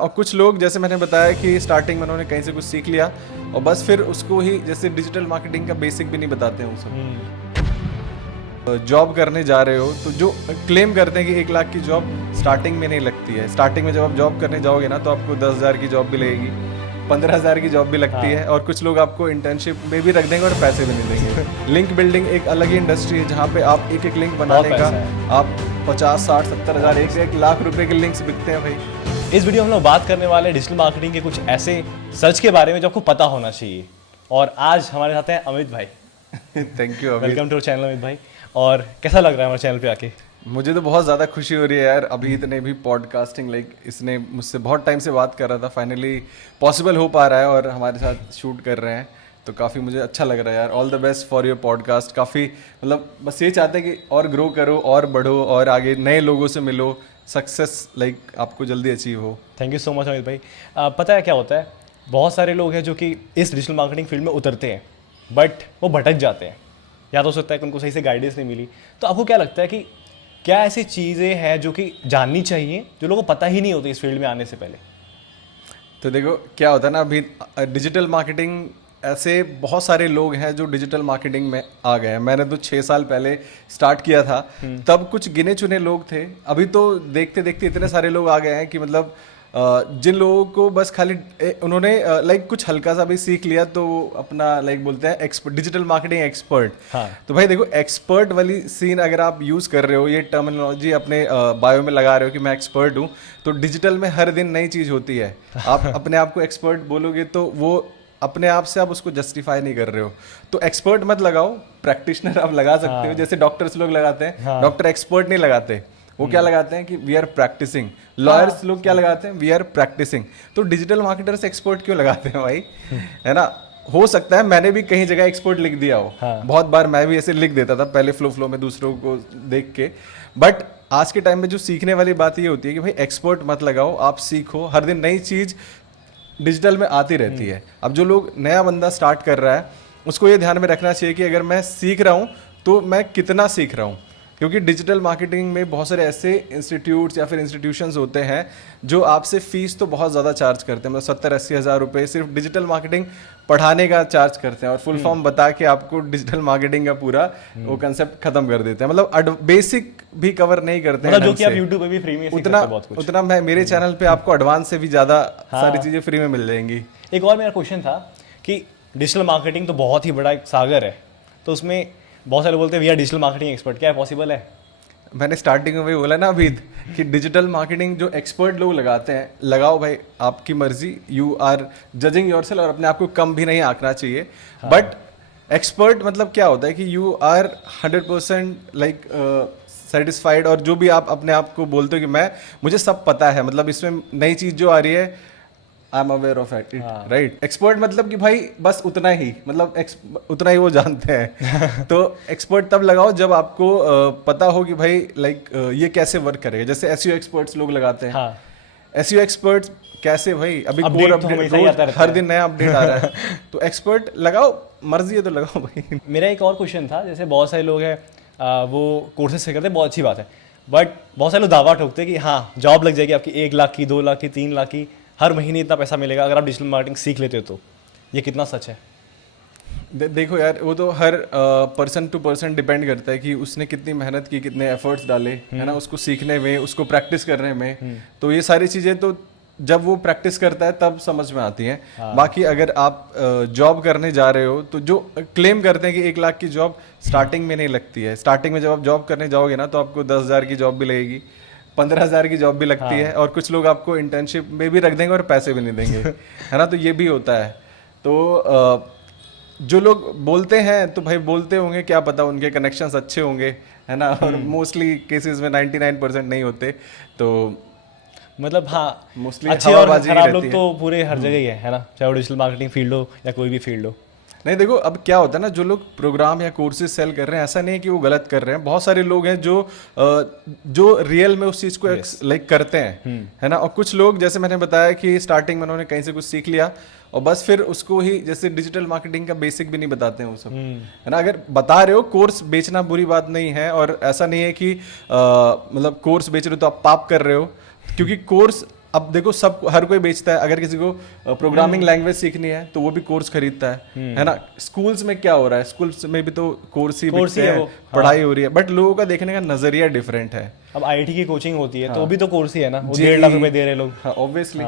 और कुछ लोग जैसे मैंने बताया कि स्टार्टिंग में उन्होंने कहीं से कुछ सीख लिया और बस फिर उसको ही जैसे डिजिटल मार्केटिंग का बेसिक भी नहीं बताते हैं वो सब। जॉब करने जा रहे हो तो जो क्लेम करते हैं कि 1 लाख की जॉब स्टार्टिंग में नहीं लगती है। स्टार्टिंग में जब आप जॉब करने जाओगे ना तो आपको 10,000 की जॉब भी लगेगी, 15,000 की जॉब भी लगती है और कुछ लोग आपको इंटर्नशिप में भी रख देंगे और पैसे भी नहीं देंगे। लिंक बिल्डिंग एक अलग ही इंडस्ट्री है जहाँ पे आप एक एक लिंक बनाने का आप 50, 60, 70 हज़ार 1 लाख रुपए के लिंक्स बिकते हैं भाई। इस वीडियो में हम लोग बात करने वाले हैं डिजिटल मार्केटिंग के कुछ ऐसे सर्च के बारे में जो आपको पता होना चाहिए। और आज हमारे साथ हैं अमित भाई। Thank you Amit. Welcome to channel Amit भाई। और कैसा लग रहा है हमारे चैनल पे आके? मुझे तो बहुत ज़्यादा खुशी हो रही है यार। अभी इतने भी पॉडकास्टिंग इसने मुझसे बहुत टाइम से बात कर रहा था, फाइनली पॉसिबल हो पा रहा है और हमारे साथ शूट कर रहे हैं तो काफ़ी मुझे अच्छा लग रहा है यार। All the best for your podcast. काफ़ी मतलब बस ये चाहते हैं कि और ग्रो करो और बढ़ो और आगे नए लोगों से मिलो, सक्सेस आपको जल्दी अचीव हो। Thank you so much Amit भाई। पता है क्या होता है, बहुत सारे लोग हैं जो कि इस डिजिटल मार्केटिंग फील्ड में उतरते हैं बट वो भटक जाते हैं, या तो हो सकता है कि उनको सही से गाइडेंस नहीं मिली। तो आपको क्या लगता है कि क्या ऐसी चीज़ें हैं जो कि जाननी चाहिए जो लोगों को पता ही नहीं होती इस फील्ड में आने से पहले? तो देखो क्या होता है ना, अभी डिजिटल मार्केटिंग ऐसे बहुत सारे लोग हैं जो डिजिटल मार्केटिंग में आ गए हैं। मैंने तो 6 साल पहले स्टार्ट किया था, तब कुछ गिने चुने लोग थे। अभी तो देखते देखते इतने सारे लोग आ गए हैं कि मतलब जिन लोगों को बस खाली उन्होंने कुछ हल्का सा भी सीख लिया तो अपना बोलते हैं एक्सपर्ट, डिजिटल मार्केटिंग एक्सपर्ट। हाँ। तो भाई देखो, एक्सपर्ट वाली सीन अगर आप यूज़ कर रहे हो, ये टर्मिनोलॉजी अपने बायो में लगा रहे हो कि मैं एक्सपर्ट हूँ, तो डिजिटल में हर दिन नई चीज़ होती है। आप अपने आप को एक्सपर्ट बोलोगे तो वो अपने आप से आप उसको जस्टिफाई नहीं कर रहे हो। तो एक्सपर्ट मत लगाओ, प्रैक्टिशनर आप लगा सकते हो, जैसे डॉक्टर्स लोग लगाते हैं। डॉक्टर एक्सपर्ट नहीं लगाते, वो क्या लगाते हैं कि वी आर प्रैक्टिसिंग। लॉयर्स लोग क्या लगाते हैं, वी आर प्रैक्टिसिंग। तो डिजिटल मार्केटर्स एक्सपर्ट क्यों लगाते हैं भाई? है ना। हो सकता है मैंने भी कहीं जगह एक्सपर्ट लिख दिया हो। बहुत बार मैं भी ऐसे लिख देता था पहले फ्लो में दूसरों को देख के। बट आज के टाइम में जो सीखने वाली बात ये होती है कि भाई एक्सपर्ट मत लगाओ, आप सीखो। हर दिन नई चीज़ डिजिटल में आती रहती है। अब जो लोग नया बंदा स्टार्ट कर रहा है उसको ये ध्यान में रखना चाहिए कि अगर मैं सीख रहा हूँ तो मैं कितना सीख रहा हूँ, क्योंकि डिजिटल मार्केटिंग में बहुत सारे ऐसे इंस्टीट्यूट्स या फिर इंस्टीट्यूशंस होते हैं जो आपसे फीस तो बहुत ज़्यादा चार्ज करते हैं। मतलब 70-80 हज़ार रुपये सिर्फ डिजिटल मार्केटिंग पढ़ाने का चार्ज करते हैं और फुल फॉर्म बता के आपको डिजिटल मार्केटिंग का पूरा वो कंसेप्ट खत्म कर देते हैं। मतलब बेसिक भी कवर नहीं करते हैं, जो कि आप यूट्यूब पे भी फ्री में सीख सकते हैं बहुत कुछ। उतना मैं मेरे चैनल पे आपको एडवांस से भी ज़्यादा सारी चीज़ें फ्री में मिल जाएंगी। एक और मेरा क्वेश्चन था कि डिजिटल मार्केटिंग तो बहुत ही बड़ा एक सागर है, तो उसमें बहुत सारे बोलते हैं we are digital marketing expert. क्या पॉसिबल है? मैंने स्टार्टिंग में वही बोला ना अभी कि डिजिटल मार्केटिंग जो एक्सपर्ट लोग लगाते हैं, लगाओ भाई, आपकी मर्जी। यू आर जजिंग योरसेल्फ और अपने आप को कम भी नहीं आंकना चाहिए। बट एक्सपर्ट मतलब क्या होता है कि यू आर 100% सेटिस्फाइड, और जो भी आप अपने आप को बोलते हो कि मुझे सब पता है, मतलब इसमें नई चीज़ जो आ रही है I am aware of it, right. Expert मतलब कि भाई बस उतना ही, मतलब उतना ही वो जानते हैं। तो एक्सपर्ट तब लगाओ जब आपको पता हो कि भाई ये कैसे वर्क करेगा। जैसे एसईओ एक्सपर्ट्स लोग लगाते हैं। एसईओ एक्सपर्ट्स कैसे भाई, अभी कोर अपडेट रोज हर दिन नया अपडेट आ रहा है। तो एक्सपर्ट लगाओ, मर्जी है तो लगाओ भाई। मेरा एक और क्वेश्चन था, जैसे बहुत सारे लोग हैं वो कोर्सेज से करते हैं, बहुत अच्छी बात है, बट बहुत सारे लोग दावा ठोकते हैं कि हाँ जॉब लग जाएगी आपकी 1 लाख की, 2 लाख की, 3 लाख की, हर महीने इतना पैसा मिलेगा अगर आप डिजिटल मार्केटिंग सीख लेते हो। तो ये कितना सच है? देखो यार, वो तो हर पर्सन टू पर्सन डिपेंड करता है कि उसने कितनी मेहनत की, कितने एफर्ट्स डाले, है ना, उसको सीखने में, उसको प्रैक्टिस करने में। तो ये सारी चीज़ें तो जब वो प्रैक्टिस करता है तब समझ में आती हैं। बाकी अगर आप जॉब करने जा रहे हो तो जो क्लेम करते हैं कि 1 लाख की जॉब स्टार्टिंग में नहीं लगती है। स्टार्टिंग में जब आप जॉब करने जाओगे ना तो आपको 10,000 की जॉब भी लगेगी, 15,000 की जॉब भी लगती है, और कुछ लोग आपको इंटर्नशिप में भी रख देंगे और पैसे भी नहीं देंगे। है ना। तो ये भी होता है। तो जो लोग बोलते हैं तो भाई बोलते होंगे, क्या पता उनके कनेक्शंस अच्छे होंगे, है ना। और मोस्टली केसेस में 99% नहीं होते। तो मतलब हाँ, मोस्टली अच्छे और खराब लोग तो पूरे हर जगह ही है ना, चाहे वो डिजिटल मार्केटिंग फील्ड हो या कोई भी फील्ड हो। नहीं देखो, अब क्या होता है ना, जो लोग प्रोग्राम या कोर्सेज सेल कर रहे हैं, ऐसा नहीं है कि वो गलत कर रहे हैं। बहुत सारे लोग हैं जो रियल में उस चीज़ को करते हैं, है ना। और कुछ लोग जैसे मैंने बताया कि स्टार्टिंग में उन्होंने कहीं से कुछ सीख लिया और बस फिर उसको ही जैसे डिजिटल मार्केटिंग का बेसिक भी नहीं बताते हैं वो सब, है ना। अगर बता रहे हो, कोर्स बेचना बुरी बात नहीं है, और ऐसा नहीं है कि मतलब कोर्स बेच रहे हो तो आप पाप कर रहे हो, क्योंकि कोर्स अब देखो सब हर कोई बेचता है, अगर किसी को प्रोग्रामिंग लैंग्वेज सीखनी है तो वो भी कोर्स खरीदता है ना। स्कूल्स में क्या हो रहा है, स्कूल्स में भी तो कोर्स ही बिकते हैं, पढ़ाई हो रही है, बट लोगों का देखने का नजरिया डिफरेंट है। अब आईटी की कोचिंग होती है तो वो भी तो कोर्स ही है ना, वो 1.5 लाख रुपए दे रहे लोग। हाँ ऑब्वियसली।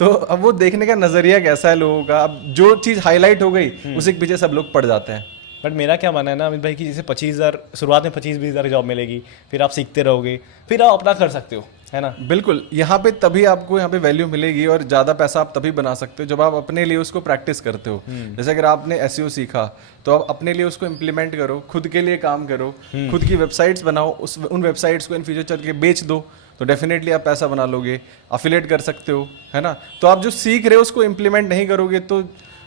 तो अब वो देखने का नजरिया कैसा है लोगों का, अब जो चीज हाईलाइट हो गई उसी के पीछे सब लोग पड़ जाते हैं। बट मेरा क्या मानना है ना अमित भाई कि जैसे 25,000 शुरुआत में 25-20,000 जॉब मिलेगी, फिर आप सीखते रहोगे, फिर आप अपना कर सकते हो, है ना। बिल्कुल, यहाँ पे तभी आपको यहाँ पे वैल्यू मिलेगी और ज़्यादा पैसा आप तभी बना सकते हो जब आप अपने लिए उसको प्रैक्टिस करते हो। जैसे अगर आपने एसईओ सीखा तो आप अपने लिए उसको इम्प्लीमेंट करो, खुद के लिए काम करो, खुद की वेबसाइट्स बनाओ, उन वेबसाइट्स को इन फ्यूचर चल के बेच दो तो डेफिनेटली आप पैसा बना लोगे, अफिलेट कर सकते हो, है ना। तो आप जो सीख रहे हो उसको इम्प्लीमेंट नहीं करोगे तो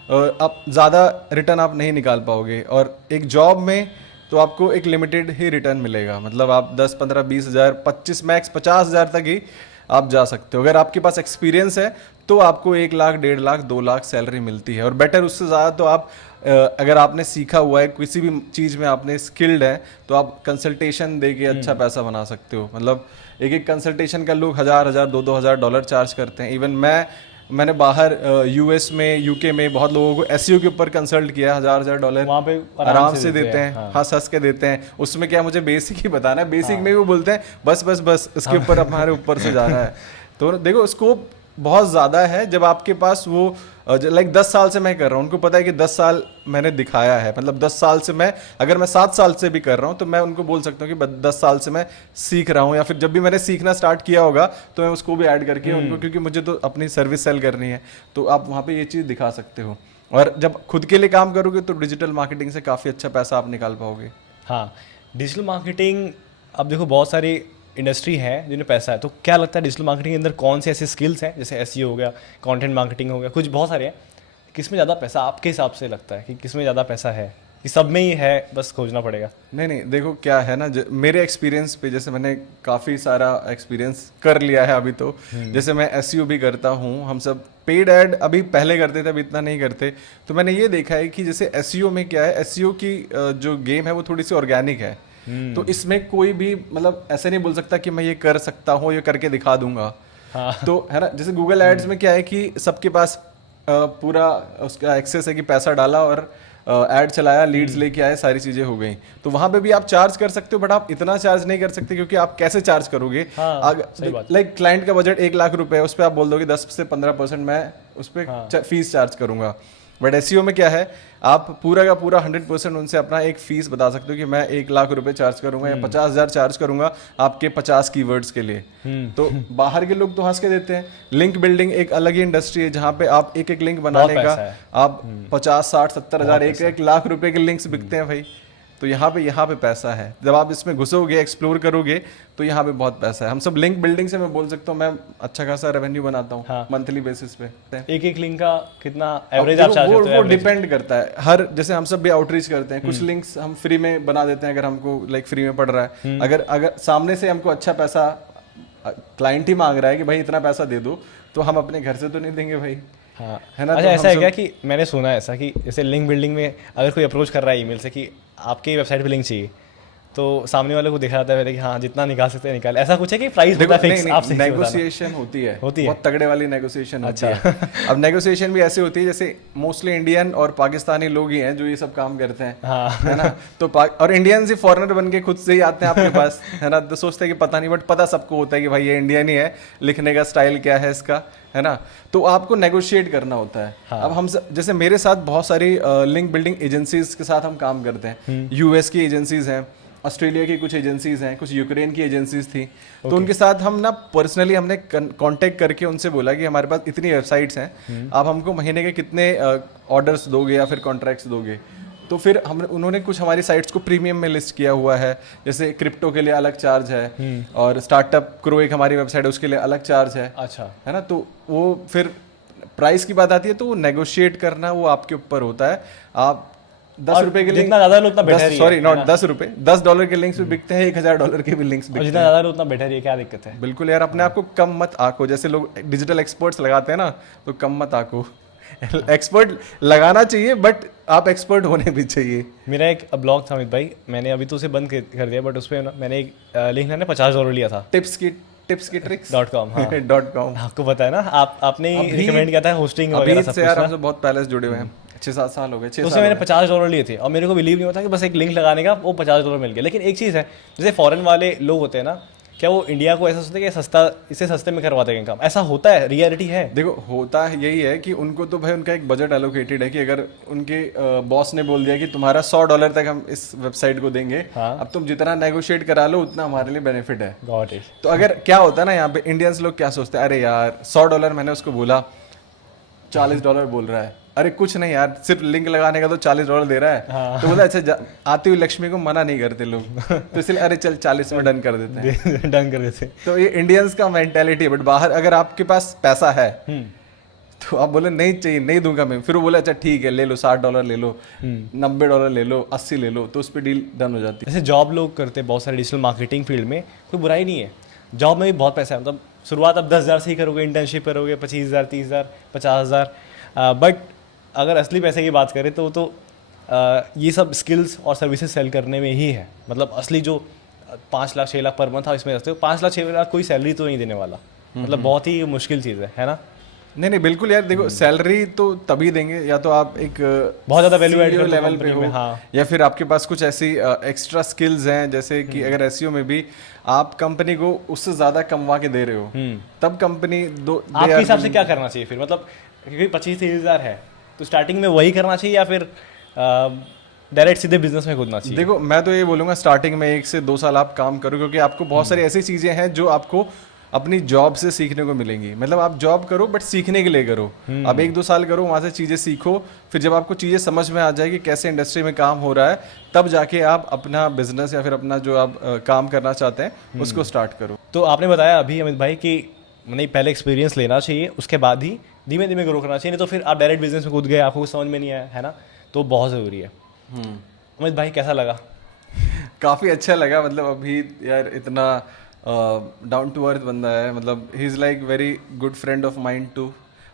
आप ज़्यादा रिटर्न आप नहीं निकाल पाओगे। और एक जॉब में तो आपको एक लिमिटेड ही रिटर्न मिलेगा, मतलब आप 10, 15, 20 हज़ार, 25 मैक्स 50,000 तक ही आप जा सकते हो। अगर आपके पास एक्सपीरियंस है तो आपको 1 लाख, 1.5 लाख, 2 लाख सैलरी मिलती है। और बेटर उससे ज़्यादा तो आप अगर आपने सीखा हुआ है, किसी भी चीज़ में आपने स्किल्ड है तो आप कंसल्टेशन दे के अच्छा पैसा बना सकते हो। मतलब एक कंसल्टेशन का लोग 1,000, 2,000, $2,000 चार्ज करते हैं। इवन मैंने बाहर यूएस में, यूके में बहुत लोगों को एसईओ के ऊपर कंसल्ट किया, $1,000 वहाँ पे आराम से देते हैं। हाँ, हंस के देते हैं। उसमें क्या मुझे बेसिक ही बताना है, बेसिक में भी वो बोलते हैं बस बस बस इसके ऊपर हमारे ऊपर से जाना है। तो देखो स्कोप बहुत ज़्यादा है जब आपके पास वो लाइक 10 साल से मैं कर रहा हूँ, उनको पता है कि 10 साल मैंने दिखाया है, मतलब 10 साल से मैं, अगर मैं 7 साल से भी कर रहा हूँ तो मैं उनको बोल सकता हूँ कि 10 साल से मैं सीख रहा हूँ, या फिर जब भी मैंने सीखना स्टार्ट किया होगा तो मैं उसको भी ऐड करके उनको, क्योंकि मुझे तो अपनी सर्विस सेल करनी है, तो आप वहाँ पे ये चीज़ दिखा सकते हो। और जब खुद के लिए काम करोगे तो डिजिटल मार्केटिंग से काफ़ी अच्छा पैसा आप निकाल पाओगे। हाँ, डिजिटल मार्केटिंग, अब देखो बहुत सारी इंडस्ट्री है जिन्हें पैसा है, तो क्या लगता है डिजिटल मार्केटिंग के अंदर कौन से ऐसे स्किल्स हैं, जैसे एसईओ हो गया, कंटेंट मार्केटिंग हो गया, कुछ बहुत सारे हैं, किसमें ज़्यादा पैसा आपके हिसाब से लगता है कि किसमें ज़्यादा पैसा है, कि सब में ही है, बस खोजना पड़ेगा? नहीं, देखो क्या है ना, मेरे एक्सपीरियंस पे, जैसे मैंने काफ़ी सारा एक्सपीरियंस कर लिया है अभी तो, जैसे मैं एसईओ भी करता हूँ, हम सब पेड ऐड अभी पहले करते थे, अभी इतना नहीं करते। तो मैंने ये देखा है कि जैसे एसईओ में क्या है, एसईओ की जो गेम है वो थोड़ी सी ऑर्गेनिक है। तो इसमें कोई भी मतलब ऐसे नहीं बोल सकता कि मैं ये कर सकता हूँ, ये करके दिखा दूंगा। हाँ। तो है ना, जैसे गूगल एड्स में क्या है कि सबके पास पूरा उसका एक्सेस है कि पैसा डाला और ऐड चलाया, लीड्स लेके आए, सारी चीज़ें हो गई। तो वहाँ पे भी आप चार्ज कर सकते हो, बट आप इतना चार्ज नहीं कर सकते, क्योंकि आप कैसे चार्ज करोगे? लाइक क्लाइंट का बजट 1 लाख रुपए है, उस पर आप बोल दोगे 10 से 15% मैं उस पर फीस चार्ज करूंगा। बट एसईओ में क्या है, आप पूरा का पूरा 100% उनसे अपना एक फीस बता सकते हो कि मैं 1 लाख रुपए चार्ज करूंगा या 50,000 चार्ज करूंगा आपके 50 कीवर्ड्स के लिए। तो बाहर के लोग तो हंस के देते हैं। लिंक बिल्डिंग एक अलग ही इंडस्ट्री है जहाँ पे आप एक लिंक बनाने का आप 50, 60, 70 हज़ार, 1 लाख रुपए के लिंक्स बिकते हैं भाई। तो यहाँ पे पैसा है, जब आप इसमें घुसोगे, एक्सप्लोर करोगे तो यहाँ पे बहुत पैसा है। हम सब लिंक बिल्डिंग से मैं बोल सकता हूँ मैं अच्छा खासा रेवेन्यू बनाता हूँ मंथली बेसिस पे। एक लिंक का कितना एवरेज आप चार्ज करते हो? वो डिपेंड करता है, हर जैसे हम सब भी आउटरीच करते हैं, कुछ लिंक्स हम फ्री में बना देते हैं अगर हमको लाइक फ्री में पड़ रहा है। अगर सामने से हमको अच्छा पैसा क्लाइंट ही मांग रहा है कि भाई इतना पैसा दे दो, तो हम अपने घर से तो नहीं देंगे भाई। हाँ, है ना। अच्छा, ऐसा है क्या कि मैंने सुना है ऐसा कि जैसे लिंक बिल्डिंग में अगर कोई अप्रोच कर रहा है ईमेल से कि आपकी वेबसाइट पे लिंक चाहिए, तो सामने वाले को दिखा जाता है कि हाँ जितना निकाल सकते हैं निकाल, ऐसा कुछ है कि प्राइस होता है फिक्स? आपसे नेगोशिएशन होती है बहुत तगड़े वाली नेगोशिएशन होती है। अब नेगोशिएशन भी ऐसे होती है जैसे मोस्टली इंडियन और पाकिस्तानी लोग ही हैं जो ये सब काम करते हैं। है ना। तो और इंडियन ही फॉरेनर बन के खुद से ही आते हैं आपके पास, है ना। तो सोचते हैं कि पता नहीं, बट पता सबको होता है कि भाई ये इंडियन ही है, लिखने का स्टाइल क्या है इसका, है ना। तो आपको नेगोशिएट करना होता है। अब हम जैसे मेरे साथ बहुत सारी लिंक बिल्डिंग एजेंसीज के साथ हम काम करते हैं। यूएस की एजेंसीज हैं, ऑस्ट्रेलिया की कुछ एजेंसीज हैं, कुछ यूक्रेन की एजेंसीज थी। तो उनके साथ हम ना पर्सनली हमने कांटेक्ट करके उनसे बोला कि हमारे पास इतनी वेबसाइट्स हैं, आप हमको महीने के कितने ऑर्डर्स दोगे या फिर कॉन्ट्रैक्ट्स दोगे। तो फिर उन्होंने कुछ हमारी साइट्स को प्रीमियम में लिस्ट किया हुआ है, जैसे क्रिप्टो के लिए अलग चार्ज है, और स्टार्टअप क्रो एक हमारी वेबसाइट है उसके लिए अलग चार्ज है। अच्छा, है ना। तो वो फिर प्राइस की बात आती है तो वो नेगोशिएट करना वो आपके ऊपर होता है। आप 10 रुपए के लिंक, सॉरी नॉट 10 रुपए, $10 के लिंक्स भी बिकते हैं, $1,000 के भी लिंक्स बिकते हैं। जितना ज्यादा उतना बेटर है, क्या दिक्कत है? बिल्कुल यार, अपने आप को कम मत आंको। जैसे लोग डिजिटल एक्सपर्ट्स लगाते हैं ना, तो कम मत आंको। एक्सपर्ट लगाना चाहिए, बट आप एक्सपर्ट होने भी चाहिए। मेरा एक ब्लॉग था अमित भाई, मैंने अभी तो उसे बंद कर दिया, बट उस पर मैंने एक लिंक मैंने $50 लिया था। टिप्स की टिप्स की ट्रिक्स .com, हाँ। .com। आपको पता है ना, आपने अभी- रिकमेंड किया था होस्टिंग वगैरह सब से कुछ यार ना। हमसे बहुत पहले से जुड़े हुए हैं, 6-7 साल हो गए, 6 तो साल उसमें हो मैंने गए। $50 लिए थे और मेरे को बिलीव नहीं होता कि बस एक लिंक लगाने का वो $50 मिल गया। लेकिन एक चीज़ है, जैसे फॉरेन वाले लोग होते हैं ना, क्या वो इंडिया को ऐसा सोचते हैं कि सस्ता, इससे सस्ते में करवा देंगे काम? ऐसा होता है, रियलिटी है? देखो होता है यही है कि उनको तो भाई उनका एक बजट एलोकेटेड है कि अगर उनके बॉस ने बोल दिया कि तुम्हारा $100 तक हम इस वेबसाइट को देंगे, हाँ। अब तुम जितना नेगोशिएट करा लो उतना हमारे लिए बेनिफिट है। Got it. तो अगर क्या होता है ना, यहाँ पे इंडियंस लोग क्या सोचते हैं, अरे यार $100 मैंने उसको बोला, $40 बोल रहा है, अरे कुछ नहीं यार, सिर्फ लिंक लगाने का तो $40 दे रहा है। हाँ। तो बोला अच्छा, आती हुई लक्ष्मी को मना नहीं करते लोग, तो इसलिए अरे चल 40 में डन कर देते हैं। डन कर देते। तो ये इंडियंस का मेंटेलिटी है। बट बाहर अगर आपके पास पैसा है तो आप बोले नहीं चाहिए, नहीं दूंगा मैं, फिर वो बोले अच्छा ठीक है ले लो, $60 ले लो, $90 ले लो, 80 ले लो, तो उस पर डील डन हो जाती है। जैसे जॉब लोग करते हैं बहुत सारे डिजिटल मार्केटिंग फील्ड में, कोई बुराई नहीं है, जॉब में भी बहुत पैसा है। मतलब शुरुआत आप 10,000 से ही करोगे, इंटर्नशिप करोगे 25,000, 30,000, 50,000, बट अगर असली पैसे की बात करें तो ये सब स्किल्स और सर्विसेज सेल करने में ही है। मतलब असली जो 5 लाख 6 लाख पर मंथ आप इसमें रखते हो, 5 लाख 6 लाख कोई सैलरी तो नहीं देने वाला। मतलब बहुत ही मुश्किल चीज़ है ना? नहीं नहीं बिल्कुल यार, देखो सैलरी तो तभी देंगे या तो आप एक बहुत ज़्यादा वैल्यू एड CEO लेवल पे हो, हाँ। या फिर आपके पास कुछ ऐसी एक्स्ट्रा स्किल्स हैं, जैसे कि अगर एसईओ में भी आप कंपनी को उससे ज़्यादा कमवा के दे रहे हो, तब कंपनी आपके हिसाब से क्या करना चाहिए फिर? मतलब क्योंकि 25-30,000 है तो स्टार्टिंग में वही करना चाहिए या फिर डायरेक्ट सीधे बिजनेस में कूदना चाहिए? देखो मैं तो ये बोलूँगा स्टार्टिंग में 1 से 2 साल आप काम करो, क्योंकि आपको बहुत सारी ऐसी चीज़ें हैं जो आपको अपनी जॉब से सीखने को मिलेंगी। मतलब आप जॉब करो बट सीखने के लिए करो। अब 1-2 साल करो, वहाँ से चीज़ें सीखो, फिर जब आपको चीज़ें समझ में आ जाएगी कैसे इंडस्ट्री में काम हो रहा है, तब जाके आप अपना बिजनेस या फिर अपना जो आप काम करना चाहते हैं उसको स्टार्ट करो। तो आपने बताया अभी अमित भाई कि नहीं, पहले एक्सपीरियंस लेना चाहिए, उसके बाद ही धीमे धीमे ग्रो करना चाहिए, नहीं तो फिर आप डायरेक्ट बिजनेस में कूद गए, आपको कुछ समझ में नहीं आया, है ना? तो बहुत ज़रूरी है। अमित भाई कैसा लगा? काफ़ी अच्छा लगा। मतलब अभी यार इतना डाउन टू अर्थ बंदा है, मतलब ही is like very good friend of mind too,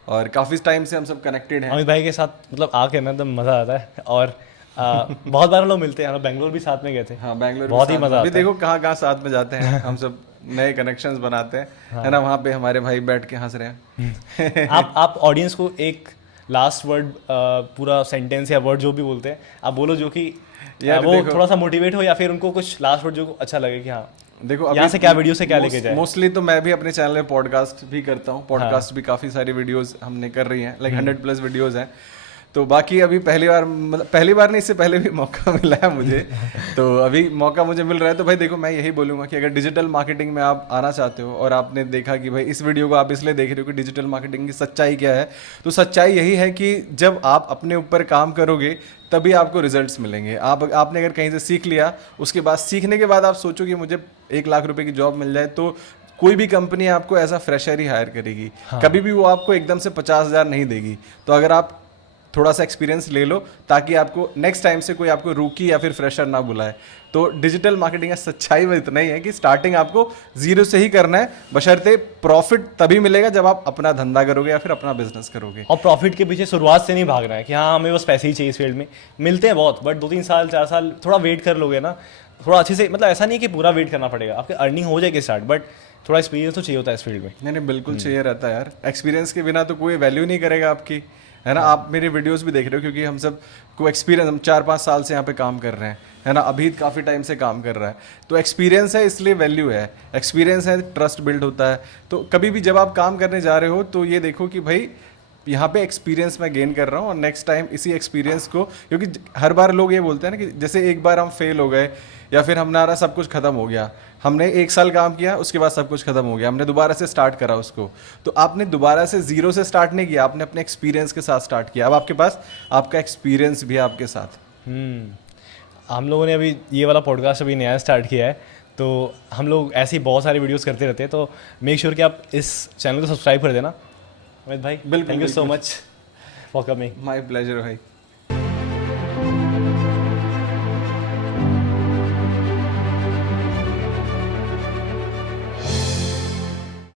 और काफ़ी टाइम से हम सब कनेक्टेड हैं। अमित भाई के साथ मतलब आके ना एकदम मज़ा आता है, और बहुत बार हम लोग मिलते हैं, हम लोग बैंगलोर भी साथ में गए थे। हाँ बैंगलोर बहुत ही मज़ा आता अभी है। देखो कहाँ कहाँ साथ में जाते हैं हम सब, नए कनेक्शंस बनाते हैं, है ना? वहाँ पे हमारे भाई बैठ के हंस रहे हैं। आप ऑडियंस को एक लास्ट वर्ड, पूरा सेंटेंस या वर्ड जो भी बोलते हैं आप बोलो, जो कि यार वो देखो- थोड़ा सा मोटिवेट हो, या फिर उनको कुछ लास्ट वर्ड जो अच्छा लगे कि हाँ देखो यहाँ से क्या वीडियो से क्या लेके जाए। मोस्टली तो मैं भी अपने चैनल में पॉडकास्ट भी करता हूँ, पॉडकास्ट भी काफ़ी सारी वीडियोस हमने कर रही हैं, लाइक 100+ वीडियोस हैं। तो बाकी अभी पहली बार, मतलब पहली बार नहीं, इससे पहले भी मौका मिला है मुझे, तो अभी मौका मुझे मिल रहा है। तो भाई देखो मैं यही बोलूँगा कि अगर डिजिटल मार्केटिंग में आप आना चाहते हो और आपने देखा कि भाई इस वीडियो को आप इसलिए देख रहे हो कि डिजिटल मार्केटिंग की सच्चाई क्या है, तो सच्चाई यही है कि जब आप अपने ऊपर काम करोगे तभी आपको रिजल्ट्स मिलेंगे। आपने अगर कहीं से सीख लिया, उसके बाद सीखने के बाद आप सोचो कि मुझे 1 लाख रुपए की जॉब मिल जाए, तो कोई भी कंपनी आपको एज अ फ्रेशर ही हायर करेगी। कभी भी वो आपको एकदम से 50,000 नहीं देगी। तो अगर आप थोड़ा सा एक्सपीरियंस ले लो ताकि आपको नेक्स्ट टाइम से कोई आपको रूकी या फिर फ्रेशर ना बुलाए। तो डिजिटल मार्केटिंग का सच्चाई में इतना ही है कि स्टार्टिंग आपको जीरो से ही करना है, बशर्ते प्रॉफिट तभी मिलेगा जब आप अपना धंधा करोगे या फिर अपना बिजनेस करोगे। और प्रॉफिट के पीछे शुरुआत से नहीं भागना है कि हाँ हमें बस पैसे ही चाहिए इस फील्ड में। मिलते हैं बहुत, बट 2-3 साल 4 साल थोड़ा वेट कर लोगे ना, थोड़ा अच्छे से, मतलब ऐसा नहीं कि पूरा वेट करना पड़ेगा, आपकी अर्निंग हो जाएगी स्टार्ट, बट थोड़ा एक्सपीरियंस तो चाहिए होता है इस फील्ड में। नहीं बिल्कुल चाहिए रहता है यार। एक्सपीरियंस के बिना तो कोई वैल्यू नहीं करेगा आपकी, है ना? आप मेरे वीडियोस भी देख रहे हो क्योंकि हम सब को एक्सपीरियंस, हम 4-5 साल से यहाँ पे काम कर रहे हैं, है ना? अभी काफ़ी टाइम से काम कर रहा है, तो एक्सपीरियंस है इसलिए वैल्यू है, एक्सपीरियंस है ट्रस्ट बिल्ड होता है। तो कभी भी जब आप काम करने जा रहे हो तो ये देखो कि भाई यहाँ पे एक्सपीरियंस मैं गेन कर रहा हूँ और नेक्स्ट टाइम इसी एक्सपीरियंस को, क्योंकि हर बार लोग ये बोलते हैं ना कि जैसे एक बार हम फेल हो गए या फिर हमारा सब कुछ खत्म हो गया, हमने 1 साल काम किया उसके बाद सब कुछ खत्म हो गया, हमने दोबारा से स्टार्ट करा उसको, तो आपने दोबारा से जीरो से स्टार्ट नहीं किया, आपने अपने एक्सपीरियंस के साथ स्टार्ट किया। अब आपके पास आपका एक्सपीरियंस भी है आपके साथ। हम लोगों ने अभी ये वाला पॉडकास्ट अभी नया स्टार्ट किया है, तो हम लोग ऐसी बहुत सारी वीडियोस करते रहते हैं, तो मेक श्योर कि आप इस चैनल को सब्सक्राइब कर देना। अमित भाई बिल्कुल, thank you so much for coming. My pleasure भाई।